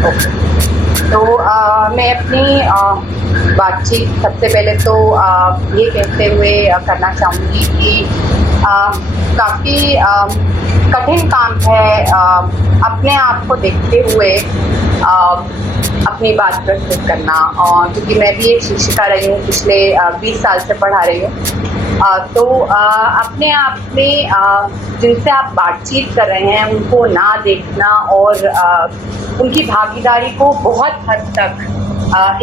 Okay. तो मैं अपनी बातचीत सबसे पहले तो ये कहते हुए करना चाहूँगी कि काफ़ी कठिन काम है अपने आप को देखते हुए अपनी बात प्रस्तुत करना, और क्योंकि मैं भी एक शिक्षिका रही हूँ, पिछले 20 साल से पढ़ा रही हूँ। तो अपने आप में जिनसे आप बातचीत कर रहे हैं उनको ना देखना और उनकी भागीदारी को बहुत हद तक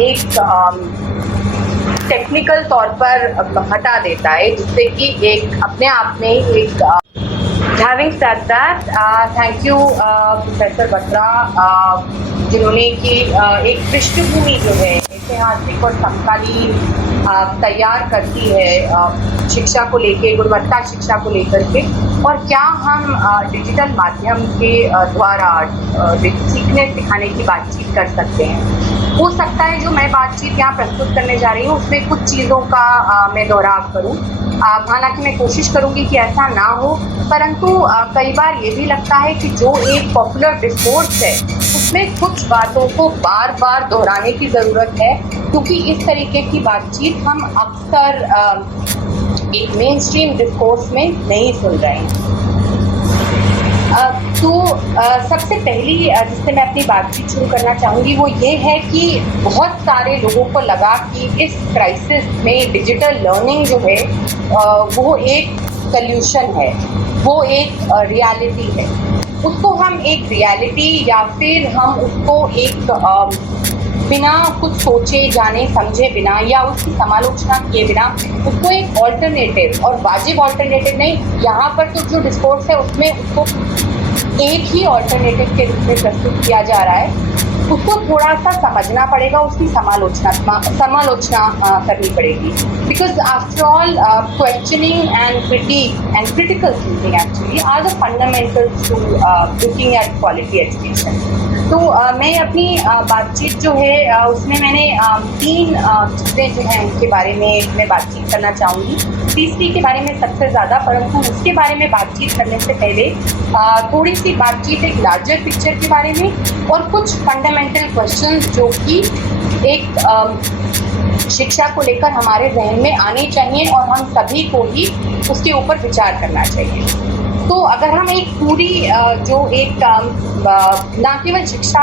एक टेक्निकल तौर पर हटा देता है, जिससे कि एक अपने आप में एक Having said that, thank you professor Batra, जिन्होंने कि एक पृष्ठभूमि जो है ऐतिहासिक और समकालीन तैयार करती है शिक्षा को लेके, गुणवत्ता शिक्षा को लेकर के, और क्या हम डिजिटल माध्यम के द्वारा सीखने सिखाने की बातचीत कर सकते हैं। हो सकता है जो मैं बातचीत यहाँ प्रस्तुत करने जा रही हूँ उसमें कुछ चीज़ों का मैं दोहराव करूँ, हालांकि मैं कोशिश करूँगी कि ऐसा ना हो, परंतु कई बार ये भी लगता है कि जो एक पॉपुलर डिस्कोर्स है उसमें कुछ बातों को बार बार दोहराने की ज़रूरत है, क्योंकि इस तरीके की बातचीत हम अक्सर एक मेन स्ट्रीम डिस्कोर्स में नहीं सुन रहे हैं। तो सबसे पहली जिससे मैं अपनी बातचीत शुरू करना चाहूँगी वो ये है कि बहुत सारे लोगों को लगा कि इस क्राइसिस में डिजिटल लर्निंग जो है वो एक सल्यूशन है, वो एक रियलिटी है। उसको हम एक रियलिटी या फिर हम उसको एक बिना कुछ सोचे जाने समझे बिना या उसकी समालोचना किए बिना उसको एक ऑल्टरनेटिव और वाजिब ऑल्टरनेटिव नहीं, यहाँ पर तो जो डिस्कोर्स है उसमें उसको एक ही ऑल्टरनेटिव के रूप में प्रस्तुत किया जा रहा है, उसको थोड़ा सा समझना पड़ेगा, उसकी समालोचना करनी पड़ेगी। Because after all questioning and critical thinking actually are the fundamentals to looking at quality education. तो मैं अपनी बातचीत जो है उसमें मैंने 3 चीज़ें जो हैं उनके बारे में मैं बातचीत करना चाहूँगी, तीसरी के बारे में सबसे ज़्यादा, परंतु उसके बारे में बातचीत करने से पहले थोड़ी सी बातचीत एक लार्जर पिक्चर के बारे में और कुछ फंडामेंटल क्वेश्चंस जो कि एक शिक्षा को लेकर हमारे जहन में आने चाहिए और हम सभी को ही उसके ऊपर विचार करना चाहिए। तो अगर हम एक पूरी जो एक न केवल शिक्षा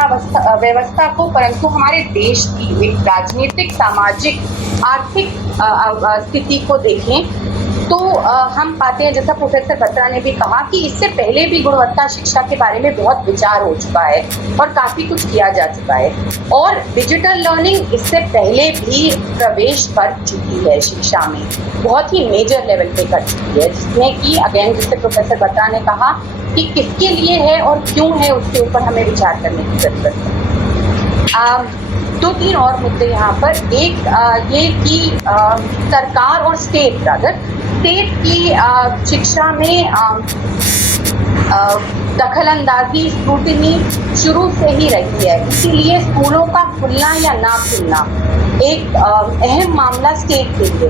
व्यवस्था को परंतु हमारे देश की एक राजनीतिक, सामाजिक, आर्थिक स्थिति को देखें तो हम पाते हैं, जैसा प्रोफेसर बत्रा ने भी कहा, कि इससे पहले भी गुणवत्ता शिक्षा के बारे में बहुत विचार हो चुका है और काफ़ी कुछ किया जा चुका है, और डिजिटल लर्निंग इससे पहले भी प्रवेश कर चुकी है शिक्षा में, बहुत ही मेजर लेवल पे कर चुकी है, जिसमें कि अगेन जैसे प्रोफेसर बत्रा ने कहा कि किसके लिए है और क्यों है उसके ऊपर हमें विचार करने की ज़रूरत है। 2-3 और मुद्दे यहाँ पर, एक ये कि सरकार और स्टेट की शिक्षा में दखलंदाजी, स्क्रूटिनी शुरू से ही रही है, इसीलिए स्कूलों का खुलना या ना खुलना एक अहम मामला स्टेट के लिए,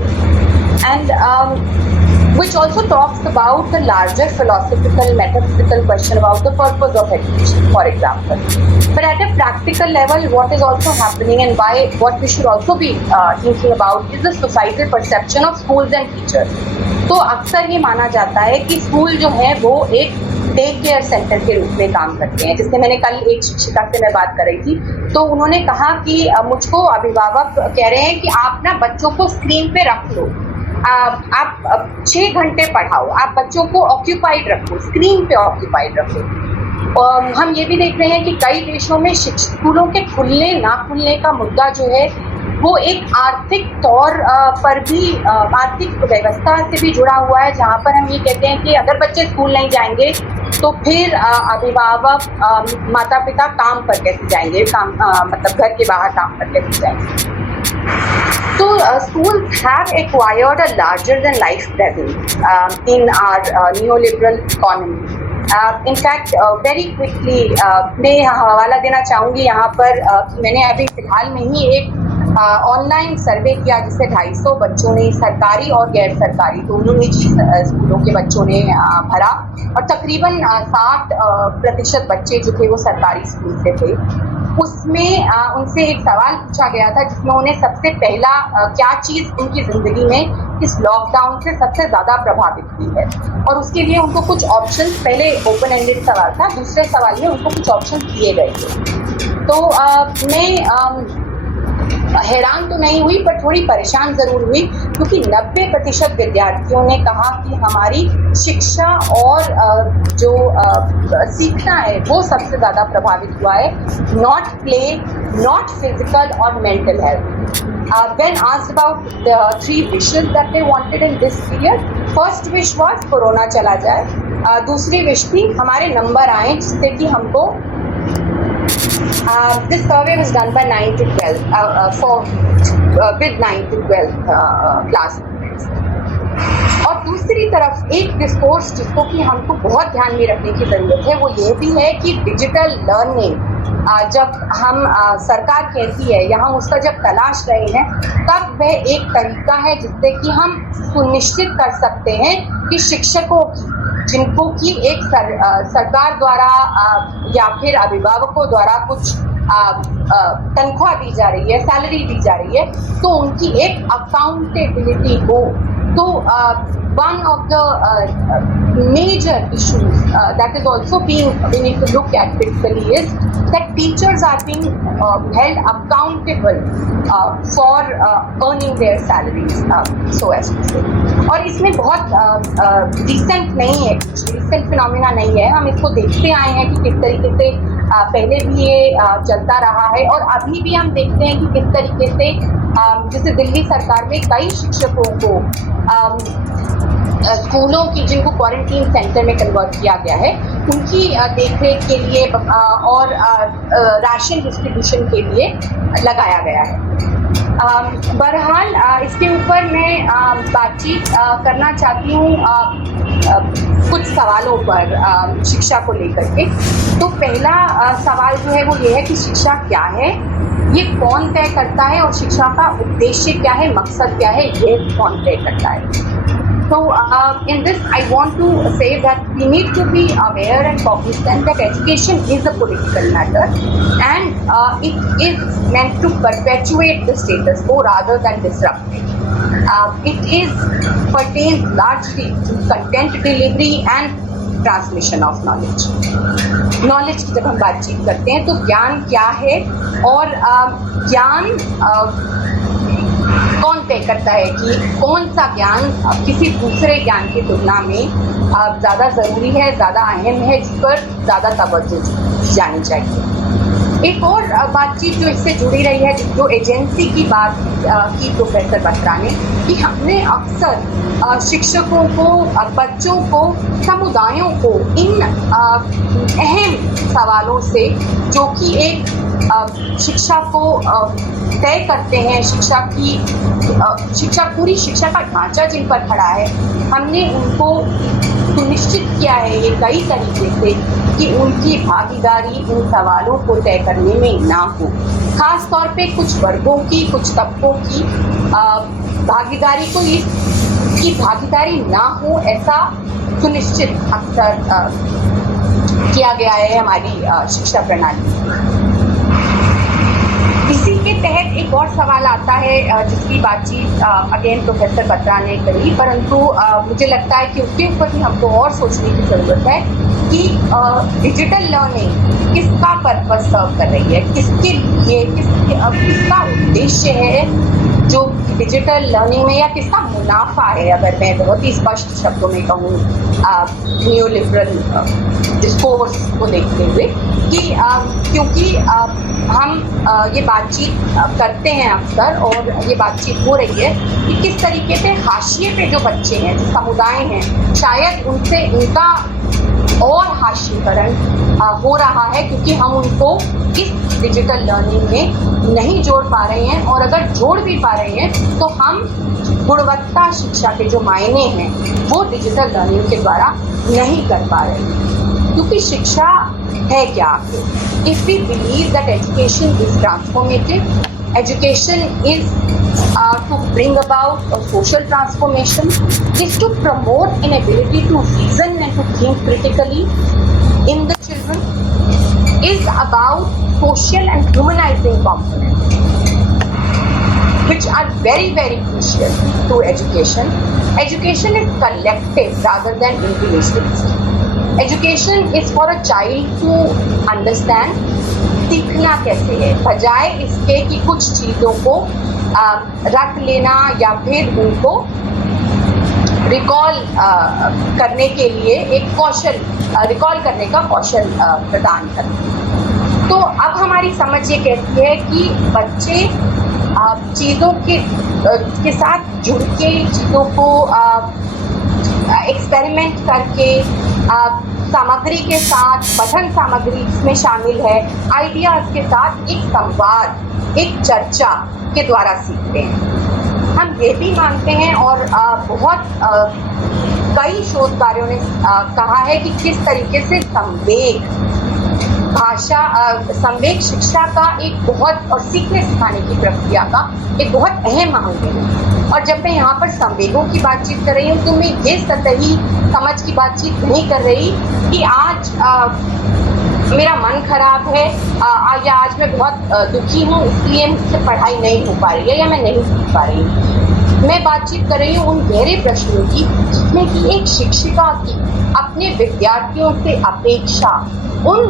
and which also talks about the larger philosophical, metaphysical question about the purpose of education, for example. But at a practical level, what is also happening and what we should also be thinking about is the societal perception of schools and teachers. तो अक्सर ये माना जाता है कि school जो है वो एक डे केयर सेंटर के रूप में काम करते हैं। जिससे मैंने कल एक शिक्षिका से मैं बात कर रही थी, तो उन्होंने कहा कि मुझको अभिभावक कह रहे हैं कि आप ना बच्चों को स्क्रीन पे रख लो, आप 6 घंटे पढ़ाओ, आप बच्चों को ऑक्यूपाइड रखो, स्क्रीन पे ऑक्यूपाइड रखो। हम ये भी देख रहे हैं कि कई देशों में स्कूलों के खुलने ना खुलने का मुद्दा जो है वो एक आर्थिक तौर पर भी, आर्थिक व्यवस्था से भी जुड़ा हुआ है, जहाँ पर हम ये कहते हैं कि अगर बच्चे स्कूल नहीं जाएंगे तो फिर अभिभावक, माता पिता काम पर कैसे जाएंगे, मतलब घर के बाहर काम पर कैसे जाएंगे। So schools have acquired a larger than life presence in our neoliberal economy. In fact, very quickly मैं हवाला देना चाहूँगी यहाँ पर कि मैंने अभी फिलहाल में ही एक ऑनलाइन सर्वे किया जिससे 250 बच्चों ने, सरकारी और गैर सरकारी दोनों निजी स्कूलों के बच्चों ने भरा, और तकरीबन 60% बच्चे जो थे वो सरकारी स्कूल से थे। उसमें उनसे एक सवाल पूछा गया था जिसमें उन्हें सबसे पहला क्या चीज़ उनकी ज़िंदगी में इस लॉकडाउन से सबसे ज़्यादा प्रभावित हुई है, और उसके लिए उनको कुछ ऑप्शन, पहले ओपन एंडेड सवाल था, दूसरे सवाल में उनको कुछ ऑप्शन दिए गए थे। तो मैं हैरान तो नहीं हुई पर थोड़ी परेशान ज़रूर हुई, क्योंकि 90% विद्यार्थियों ने कहा कि हमारी शिक्षा और जो सीखना है वो सबसे ज़्यादा प्रभावित हुआ है, नॉट प्ले, नॉट फिजिकल और mental health. When asked about the 3 wishes that they wanted in this period, first wish was corona चला जाए, दूसरी विश थी हमारे नंबर आए जिससे कि हमको this survey was done by 9 to 12 with 9 to 12 class students. और दूसरी तरफ एक डिस्कोर्स जिसको कि हमको बहुत ध्यान में रखने की ज़रूरत है वो ये भी है कि डिजिटल लर्निंग जब हम सरकार कहती है या हम उसका जब तलाश रहे हैं, तब वह एक तरीका है जिससे कि हम सुनिश्चित कर सकते हैं कि शिक्षकों की, जिनको कि एक सरकार द्वारा या फिर अभिभावकों द्वारा कुछ तनख्वाह दी जा रही है, सैलरी दी जा रही है, तो उनकी एक अकाउंटेबिलिटी हो। तो one of the major issues that is also being, we need to look at critically, is that teachers are being held accountable for earning their salaries, so as to say. और इसमें बहुत recent नहीं है, कुछ recent phenomena नहीं है, हम इसको देखते आए हैं कि किस तरीके से पहले भी ये चलता रहा है, और अभी भी हम देखते हैं कि किस तरीके से जैसे दिल्ली सरकार में कई शिक्षकों को स्कूलों की, जिनको क्वारंटीन सेंटर में कन्वर्ट किया गया है, उनकी देखरेख के लिए और राशन डिस्ट्रीब्यूशन के लिए लगाया गया है। बहरहाल इसके ऊपर मैं बातचीत करना चाहती हूँ कुछ सवालों पर शिक्षा को लेकर के। तो पहला सवाल जो है वो ये है कि शिक्षा क्या है, ये कौन तय करता है, और शिक्षा का उद्देश्य क्या है, मकसद क्या है, ये कौन तय करता है। So in this I want to say that we need to be aware and cognizant that education is a political matter, and it is meant to perpetuate the status quo rather than disrupt it. It pertains largely to content delivery and transmission of knowledge. Knowledge की जब हम बातचीत करते हैं तो ज्ञान क्या है, और ज्ञान कौन तय करता है कि कौन सा ज्ञान किसी दूसरे ज्ञान की तुलना में ज़्यादा ज़रूरी है, ज़्यादा अहम है, जिस पर ज़्यादा तवज्जो दी जानी चाहिए। एक और बातचीत जो इससे जुड़ी रही है, जो एजेंसी की बात की प्रोफेसर बत्रा ने, कि हमने अक्सर शिक्षकों को, बच्चों को, समुदायों को इन अहम सवालों से, जो कि एक शिक्षा को तय करते हैं, पूरी शिक्षा का ढांचा जिन पर खड़ा है, हमने उनको सुनिश्चित किया है ये कई तरीके से कि उनकी भागीदारी इन सवालों को तय करने में ना हो। खास तौर पे कुछ वर्गों की, कुछ तबकों की भागीदारी को, इसकी भागीदारी ना हो, ऐसा सुनिश्चित अक्सर किया गया है हमारी शिक्षा प्रणाली। इसी के तहत एक और सवाल आता है जिसकी बातचीत अगेन प्रोफेसर बत्रा ने करी, परंतु मुझे लगता है कि उसके ऊपर भी हमको और सोचने की ज़रूरत है कि डिजिटल लर्निंग किसका पर्पस सर्व कर रही है, किसके लिए, किसका उद्देश्य है जो डिजिटल लर्निंग में, या किसका मुनाफा है, अगर मैं बहुत ही स्पष्ट शब्दों में कहूँ न्यू लिबरल डिस्कोर्स को देखते हुए, कि क्योंकि हम ये बातचीत करते हैं अक्सर, और ये बातचीत हो रही है कि किस तरीके से हाशिए पे जो बच्चे हैं, जो समुदाय हैं, शायद उनसे इनका और हाशिएकरण हो रहा है, क्योंकि हम उनको इस डिजिटल लर्निंग में नहीं जोड़ पा रहे हैं, और अगर जोड़ भी पा रहे हैं तो हम गुणवत्ता शिक्षा के जो मायने हैं वो डिजिटल लर्निंग के द्वारा नहीं कर पा रहे हैं। क्योंकि शिक्षा है क्या आखिर? If we believe that education is transformative education is to bring about a social transformation, is to promote an ability to reason and to think critically in the children, is about social and humanizing components, which are very, very crucial to education. Education is collective rather than individualistic. Education is for a child to understand, सीखना कैसे है, बजाय इसके कि कुछ चीज़ों को रख लेना या फिर उनको रिकॉल करने के लिए एक कौशल, रिकॉल करने का कौशल प्रदान करना। तो अब हमारी समझ ये कहती है कि बच्चे चीज़ों के साथ जुड़ के, चीज़ों को एक्सपेरिमेंट करके, सामग्री के साथ, पठन सामग्री इसमें शामिल है, आइडियाज के साथ एक संवाद, एक चर्चा के द्वारा सीखते हैं। हम ये भी मानते हैं और बहुत कई शोध कार्यों ने कहा है कि किस तरीके से संवेग शिक्षा का एक बहुत, और सीखने सिखाने की प्रक्रिया का एक बहुत अहम अंग है। और जब मैं यहाँ पर संवेगों की बातचीत कर रही हूँ तो मैं ये सतही समझ की बातचीत नहीं कर रही कि आज मेरा मन खराब है या आज मैं बहुत दुखी हूँ इसलिए मुझसे पढ़ाई नहीं हो पा रही है या मैं नहीं सीख पा रही हूँ। मैं बातचीत कर रही हूँ उन गहरे प्रश्नों की जिसमें कि एक शिक्षिका की अपने विद्यार्थियों से अपेक्षा उन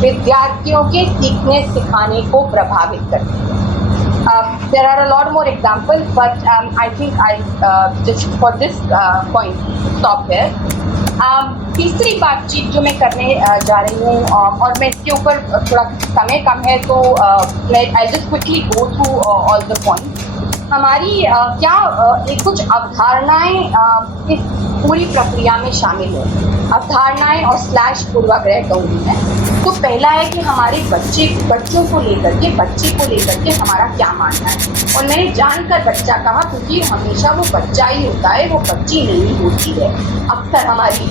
विद्यार्थियों के सीखने सिखाने को प्रभावित करती है। There are a lot more examples, but I think I just for this point stop here. तीसरी बातचीत जो मैं करने जा रही हूँ और मैं इसके ऊपर थोड़ा समय कम है तो मैं I just quickly go through all the points. हमारी कुछ अवधारणाएं इस पूरी प्रक्रिया में शामिल है, अवधारणाएं और स्लैश पूर्वाग्रह कहूँगी मैं। तो पहला है कि हमारे बच्चों को लेकर के, बच्चे को लेकर के हमारा क्या मानना है। और मैंने जानकर बच्चा कहा क्योंकि हमेशा वो बच्चा ही होता है, वो बच्ची नहीं होती है। अक्सर हमारी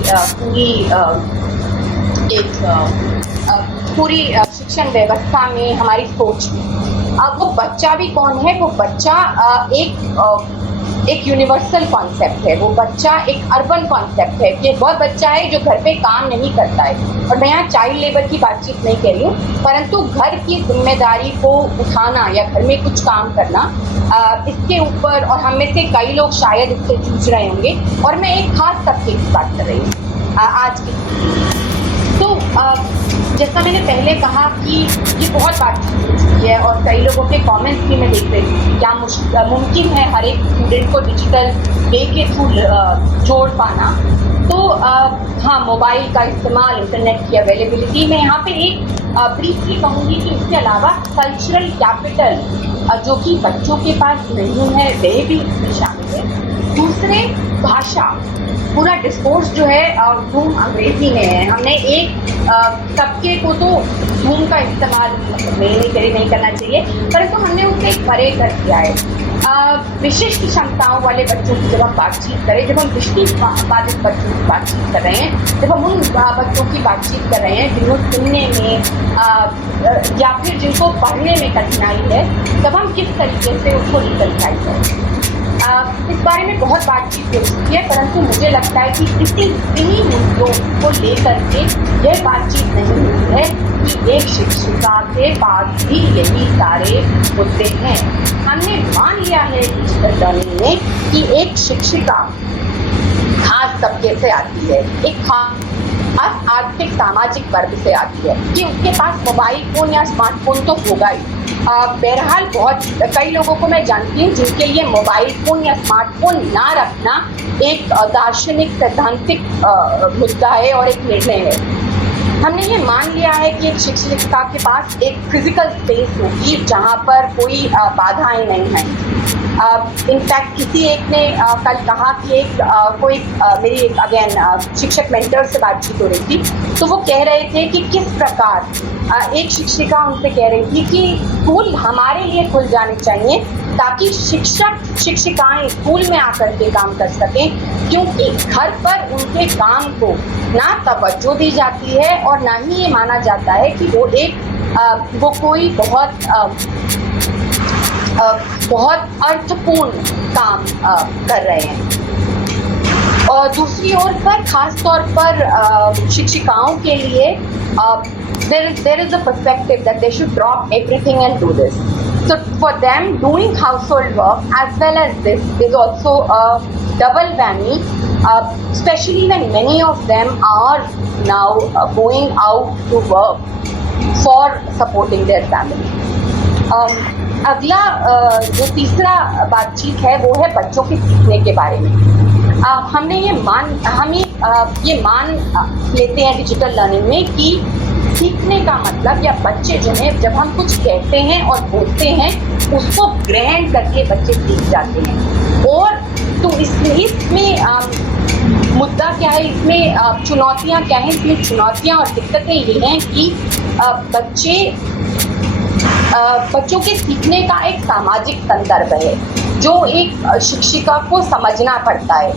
पूरी शिक्षण व्यवस्था में, हमारी सोच में अब वो बच्चा भी कौन है, वो बच्चा एक यूनिवर्सल कॉन्सेप्ट है, वो बच्चा एक अर्बन कॉन्सेप्ट है कि वह बच्चा है जो घर पे काम नहीं करता है। और मैं यहाँ चाइल्ड लेबर की बातचीत नहीं कर रही हूँ, परंतु घर की जिम्मेदारी को उठाना या घर में कुछ काम करना, इसके ऊपर, और हम में से कई लोग शायद इससे जूझ रहे होंगे। और मैं एक खास तबके की बात कर रही हूँ आज की। तो जैसा मैंने पहले कहा कि ये बहुत बातचीत हो चुकी है और कई लोगों के कमेंट्स भी मैं देख रही हूँ, क्या मुमकिन है हर एक स्टूडेंट को डिजिटल वे के थ्रू जोड़ पाना। तो हाँ, मोबाइल का इस्तेमाल, इंटरनेट की अवेलेबिलिटी में यहाँ पे एक ब्रीफली कहूँगी कि इसके अलावा कल्चरल कैपिटल जो कि बच्चों के पास नहीं है वह भी इसमें शामिल है। दूसरे, भाषा, पूरा डिस्कोर्स जो है जूम अंग्रेजी में है। हमने एक तबके को तो जूम का इस्तेमाल नहीं करना चाहिए, परंतु हमने उससे एक परे कर दिया है। विशिष्ट क्षमताओं वाले बच्चों की जब हम बातचीत करें, जब हम दृष्टिबाधित बच्चों की बातचीत कर रहे हैं, जब हम उन बच्चों की बातचीत कर रहे हैं जिनको सुनने में या फिर जिनको पढ़ने में कठिनाई है, तब हम किस तरीके से उसको रिकॉग्नाइज करें। इस बारे में बहुत बातचीत हो चुकी है, परंतु मुझे लगता है कि इन्हीं मुद्दों को लेकर के यह बातचीत नहीं हुई है कि एक शिक्षिका के पास भी यही सारे मुद्दे हैं। हमने मान लिया है डिजिटल लर्निंग में कि एक शिक्षिका खास तबके से आती है, एक खास आर्थिक सामाजिक वर्ग से आती है कि उसके पास मोबाइल फ़ोन या स्मार्टफोन तो होगा ही। बहरहाल बहुत कई लोगों को मैं जानती हूँ जिनके लिए मोबाइल फ़ोन या स्मार्टफोन ना रखना एक दार्शनिक सैद्धांतिक मुद्दा है और एक निर्णय है। हमने ये मान लिया है कि एक शिक्षिका के पास एक फिजिकल स्पेस होगी जहाँ पर कोई बाधाएं नहीं हैं। इनफैक्ट किसी एक ने कल कहा कि मेरी एक शिक्षक मेंटर से बातचीत हो रही थी, तो वो कह रहे थे कि किस प्रकार एक शिक्षिका उनसे कह रही थी कि स्कूल हमारे लिए खुल जाने चाहिए ताकि शिक्षिकाएं स्कूल में आकर के काम कर सकें, क्योंकि घर पर उनके काम को ना तवज्जो दी जाती है और ना ही ये माना जाता है कि वो कोई बहुत बहुत अर्थपूर्ण काम कर रहे हैं। और दूसरी ओर पर खास तौर पर शिक्षिकाओं के लिए there is a perspective that they should drop everything and do this. So for them, doing household work as well as this is also a double whammy, especially when many of them are now going out to work for supporting their family. अगला जो तीसरा बातचीत है वो है बच्चों के सीखने के बारे में। हम ये मान लेते हैं डिजिटल लर्निंग में कि सीखने का मतलब या बच्चे जो हैं जब हम कुछ कहते हैं और बोलते हैं उसको ग्रहण करके बच्चे सीख जाते हैं। और तो इसमें मुद्दा क्या है, इसमें चुनौतियाँ क्या हैं? इसमें चुनौतियाँ और दिक्कतें ये हैं कि बच्चों के सीखने का एक सामाजिक संदर्भ है जो एक शिक्षिका को समझना पड़ता है।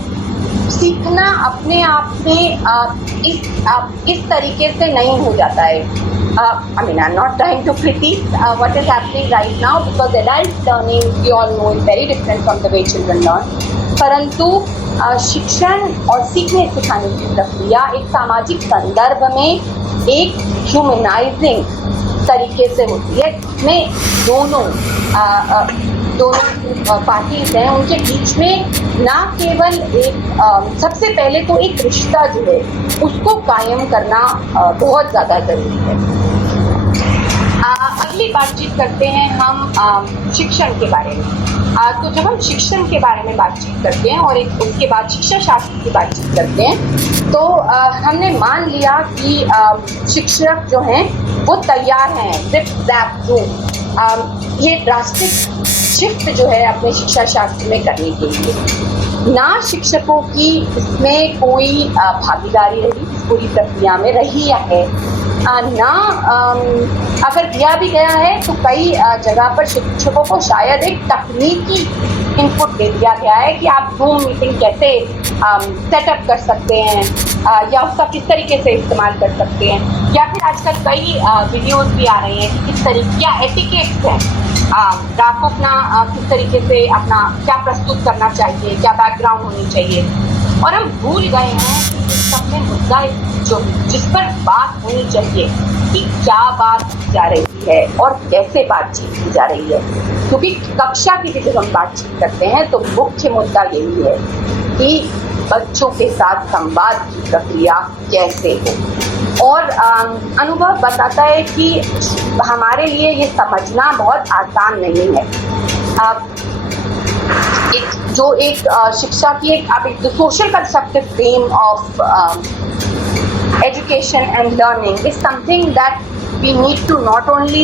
सीखना अपने आप में इस तरीके से नहीं हो जाता है। I'm not trying to critique what is happening right now because adult learning, we all know, is very different from the way children learn. परंतु शिक्षण और सीखने सिखाने की प्रक्रिया एक सामाजिक संदर्भ में एक ह्यूमनाइजिंग तरीके से होती है, इसमें दोनों पार्टीज हैं उनके बीच में ना केवल एक सबसे पहले तो एक रिश्ता जो है उसको कायम करना बहुत ज़्यादा ज़रूरी है। अगली बातचीत करते हैं हम शिक्षण के बारे में। तो जब हम शिक्षण के बारे में बातचीत करते हैं और उसके बाद शिक्षा शास्त्र की बातचीत करते हैं तो हमने मान लिया कि शिक्षक जो हैं वो तैयार हैं जिप जैप जूम ये ड्रास्टिक शिफ्ट जो है अपने शिक्षा शास्त्र में करने के लिए। ना शिक्षकों की इसमें कोई भागीदारी रही इस पूरी प्रक्रिया में रही है, ना अगर दिया भी गया है तो कई जगह पर शिक्षकों को शायद एक तकनीकी इनपुट दे दिया गया है कि आप जूम मीटिंग कैसे सेटअप कर सकते हैं या उसका किस तरीके से इस्तेमाल कर सकते हैं, या फिर आजकल कई वीडियोस भी आ रही हैं कि किस तरीके क्या एटिकेट्स हैं, आपको अपना किस तरीके से अपना क्या प्रस्तुत करना चाहिए, क्या बैकग्राउंड होनी चाहिए। और हम भूल गए हैं कि इस सब में मुद्दा जो जिस पर बात होनी चाहिए कि क्या बात की जा रही है और कैसे बातचीत की जा रही है, क्योंकि कक्षा की भी जब हम बातचीत करते हैं तो मुख्य मुद्दा यही है कि बच्चों के साथ संवाद की प्रक्रिया कैसे हो। और अनुभव बताता है कि हमारे लिए ये समझना बहुत आसान नहीं है। एक शिक्षा की एक social constructive frame of education and learning is something that we need to not only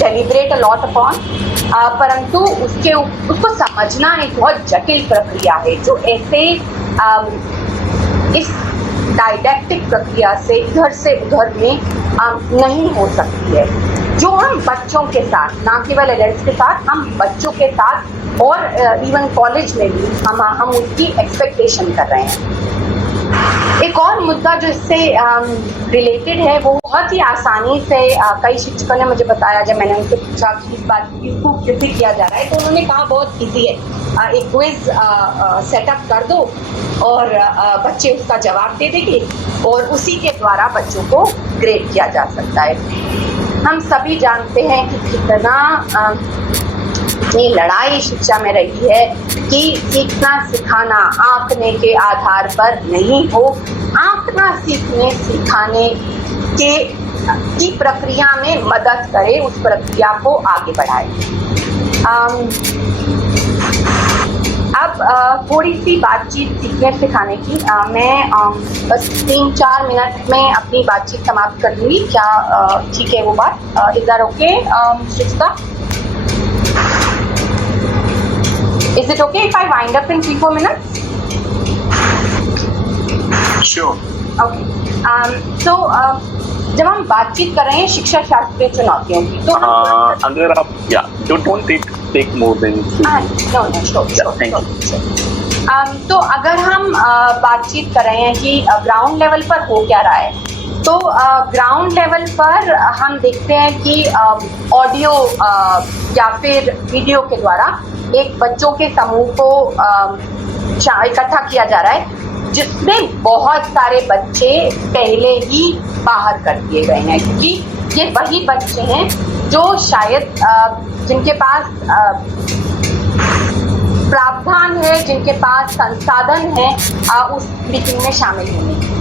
deliberate a lot upon, परंतु उसको समझना एक बहुत जटिल प्रक्रिया है जो ऐसे इस डायडैक्टिक प्रक्रिया से इधर से उधर में नहीं हो सकती है, जो हम बच्चों के साथ ना केवल एडल्ट्स के साथ, हम बच्चों के साथ और इवन कॉलेज में भी हम उसकी एक्सपेक्टेशन कर रहे हैं। एक और मुद्दा जो इससे रिलेटेड है वो बहुत ही आसानी से कई शिक्षकों ने मुझे बताया, जब मैंने उनसे पूछा कि इस बात इसको कैसे किया जा रहा है तो उन्होंने कहा बहुत इजी है, एक क्विज सेटअप कर दो और बच्चे उसका जवाब दे देंगे और उसी के द्वारा बच्चों को ग्रेड किया जा सकता है। हम सभी जानते हैं कि कितना ये लड़ाई शिक्षा में रही है कि सीखना सिखाना आंकने के आधार पर नहीं हो, आंकना सीखने सिखाने की प्रक्रिया में मदद करे, उस प्रक्रिया को आगे बढ़ाए। अब थोड़ी सी बातचीत सीखने सिखाने की मैं बस 3-4 मिनट में अपनी बातचीत समाप्त कर दूंगी। क्या ठीक है वो बात? इज दैट ओके शिक्षा? Is it okay if I wind up in 3-4 minutes? Sure. Okay. So जब हम बातचीत कर रहे हैं शिक्षा शास्त्रीय चुनौतियों की तो अगर आप don't take more than 2 minutes. No, sure. Thank you. तो अगर हम बातचीत कर रहे हैं कि ग्राउंड लेवल पर हो क्या रहा है, तो ग्राउंड लेवल पर हम देखते हैं कि ऑडियो या फिर वीडियो के द्वारा एक बच्चों के समूह को इकट्ठा किया जा रहा है, जिसमें बहुत सारे बच्चे पहले ही बाहर कर दिए गए हैं, क्योंकि ये वही बच्चे हैं जो शायद जिनके पास प्रावधान है, जिनके पास संसाधन है उस मीटिंग में शामिल होने की।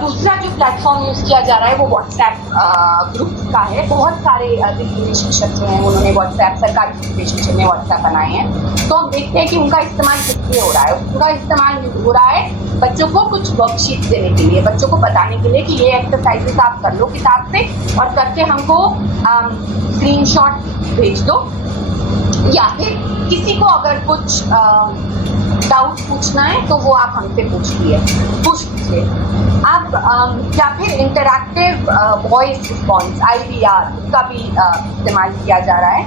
दूसरा जो प्लेटफॉर्म यूज किया जा रहा है वो व्हाट्सएप ग्रुप का है। बहुत सारे दिल्ली में शिक्षक जो हैं उन्होंने व्हाट्सएप, सरकारी एजुकेशन में व्हाट्सएप बनाए हैं। तो हम देखते हैं कि उनका इस्तेमाल किसलिए हो रहा है। उनका इस्तेमाल हो रहा है बच्चों को कुछ वर्कशीट देने के लिए, बच्चों को बताने के लिए कि ये एक्सरसाइजेस आप कर लो किताब से और करके हमको स्क्रीनशॉट भेज दो, या फिर किसी को अगर कुछ डाउट पूछना है तो वो आप हमसे पूछ लीजिए। अब या फिर इंटरैक्टिव वॉइस रिस्पॉन्स IVR का भी इस्तेमाल किया जा रहा है।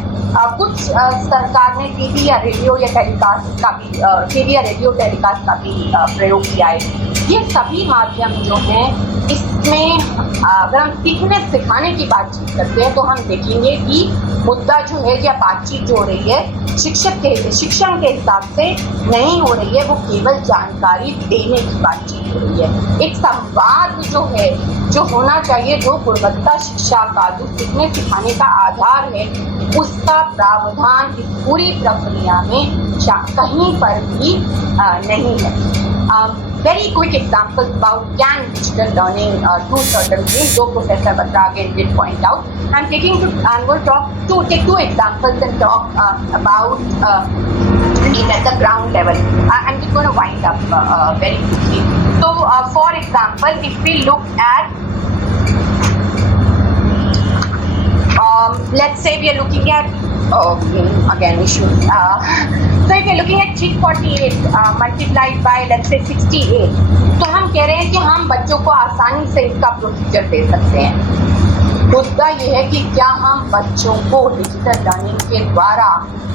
कुछ सरकार ने टीवी या रेडियो टेलीकास्ट का भी प्रयोग किया है। ये सभी माध्यम जो हैं, इसमें अगर हम सीखने सिखाने की बातचीत करते हैं तो हम देखेंगे कि मुद्दा जो है या बातचीत जो हो रही है शिक्षण के हिसाब से नहीं हो रही है, वो केवल जानकारी देने की बातचीत हो रही है। एक संवाद जो है, जो होना चाहिए, जो गुणवत्ता शिक्षा का, जो सीखने सिखाने का आधार है, उसका प्रावधान इस पूरी प्रक्रिया में कहीं पर भी नहीं है। Very quick examples about can digital learning do certain things. So Professor Batra again did point out. I'm going to take two examples and talk about it at the ground level. I'm just going to wind up very quickly. So, for example, if we look at let's say we are looking at again issues. So if you're looking at 348 multiplied by let's say 68, तो हम कह रहे हैं कि हम बच्चों को आसानी से इसका प्रोसीजर दे सकते हैं। मुद्दा ये है कि क्या हम बच्चों को डिजिटल लर्निंग के द्वारा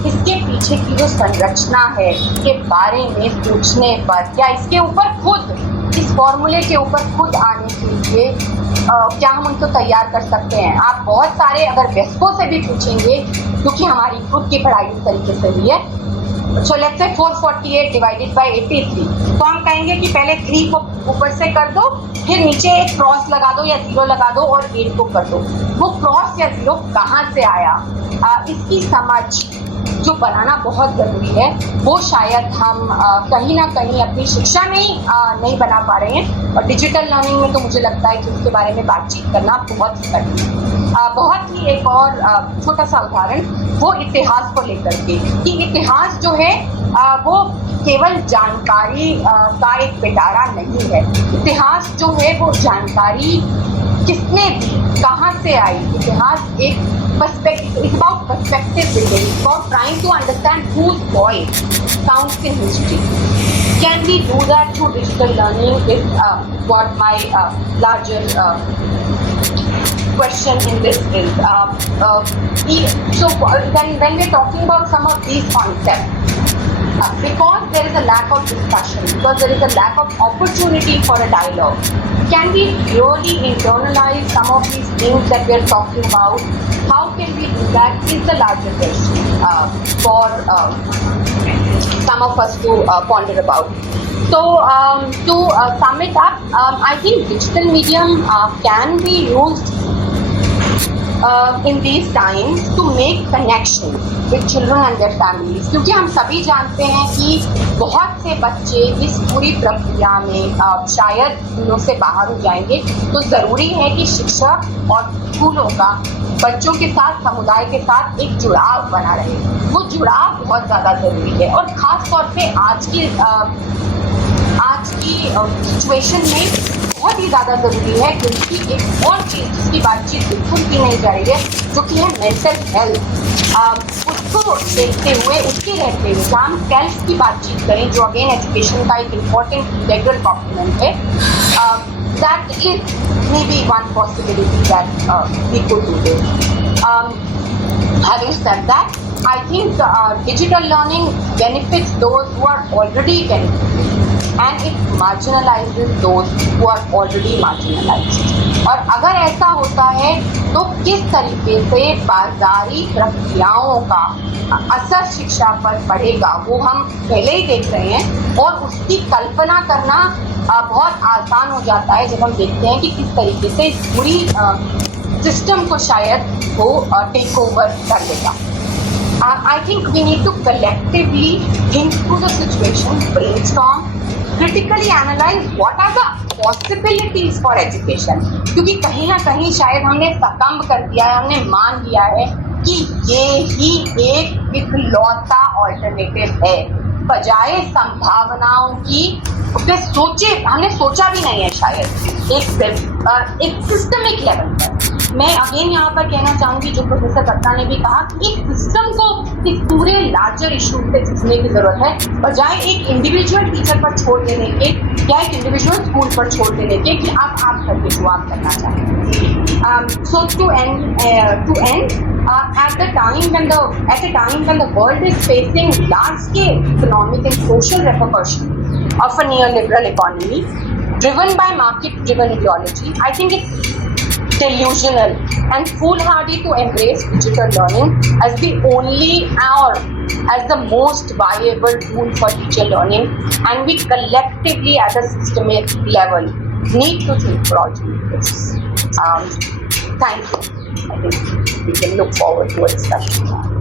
इसके पीछे की जो संरचना है के बारे में सोचने पर, या इसके ऊपर खुद, इस फॉर्मूले के ऊपर खुद आने के लिए क्या हम उनको तैयार कर सकते हैं। आप बहुत सारे अगर वयस्कों से भी पूछेंगे, क्योंकि हमारी खुद की पढ़ाई इस तरीके से हुई है। So let's say 448 divided by 83, तो हम कहेंगे कि पहले 3 को ऊपर से कर दो, फिर नीचे एक क्रॉस लगा दो या 0 लगा दो और 8 को कर दो। वो क्रॉस या 0 कहाँ से आया, इसकी समझ जो बनाना बहुत ज़रूरी है, वो शायद हम कहीं ना कहीं अपनी शिक्षा में ही नहीं बना पा रहे हैं। और डिजिटल लर्निंग में तो मुझे लगता है कि उसके बारे में बातचीत करना बहुत ही कठिन है। बहुत ही एक और छोटा सा उदाहरण वो इतिहास को लेकर के, कि इतिहास जो है वो केवल जानकारी का एक पिटारा नहीं है। इतिहास जो है वो जानकारी किसने दी, कहाँ से आई। इतिहास एक perspective, it's about perspective building, it's about trying to understand whose voice counts in history. Can we do that through digital learning is what my larger question in this is. So when we're talking about some of these concepts, because there is a lack of discussion, because there is a lack of opportunity for a dialogue, can we really internalize some of these things that we're talking about? How can we do that is the larger question for some of us to ponder about. So to sum it up, I think digital medium can be used in these times to make connection with children and their families, क्योंकि हम सभी जानते हैं कि बहुत से बच्चे इस पूरी प्रक्रिया में शायद स्कूलों से बाहर हो जाएंगे। तो ज़रूरी है कि शिक्षक और स्कूलों का बच्चों के साथ, समुदाय के साथ एक जुड़ाव बना रहे। वो जुड़ाव बहुत ज़्यादा ज़रूरी है, और ख़ास तौर पे आज की सिचुएशन में बहुत ही ज़्यादा ज़रूरी है, क्योंकि एक और चीज़ जिसकी बातचीत बिल्कुल की नहीं जा रही है, जो कि है मेंटल हेल्थ। उसको देखते हुए, उसके रहते हुए हम सेल्फ की बातचीत करें, जो अगेन एजुकेशन का एक इम्पॉर्टेंट इंटेग्रल कॉम्पोनेंट है। That is maybe one possibility that we could do this. Having said that, I think digital learning benefits those who are already benefiting and it marginalizes those who are already marginalized. और अगर ऐसा होता है तो किस तरीके से बाजारी प्रक्रियाओं का असर शिक्षा पर पड़ेगा वो हम पहले ही देख रहे हैं और उसकी कल्पना करना बहुत आसान हो जाता है जब हम देखते हैं कि किस तरीके से इस पूरी सिस्टम को शायद वो टेक ओवर कर लेगा. I think we need to collectively think through the situation, brainstorm, critically analyze what are the possibilities for education. क्योंकि कहीं ना कहीं शायद हमने सकम्ब कर दिया है, हमने मान लिया है कि ये ही एक इकलौता ऑल्टरनेटिव है बजाय संभावनाओं की. हमने सोचा भी नहीं है शायद एक सिस्टमिक लेवल पर. मैं अगेन यहाँ पर कहना चाहूंगी जो प्रोफेसर दत्ता ने भी कहा कि एक सिस्टम को इस पूरे लार्जर इशू पे झुकने की जरूरत है बजाय एक इंडिविजुअल टीचर पर छोड़ देने के या एक इंडिविजुअल स्कूल पर छोड़ देने के कि आप करके जो आप करना चाहते हैं. So two and at a time when the world is facing large scale economic and social repercussions of a neoliberal economy driven by market driven ideology, I think it's delusional and foolhardy to embrace digital learning as the only or as the most viable tool for teacher learning, and we collectively at a systemic level need to think broadly this. Thank you. I think we can look forward to a discussion.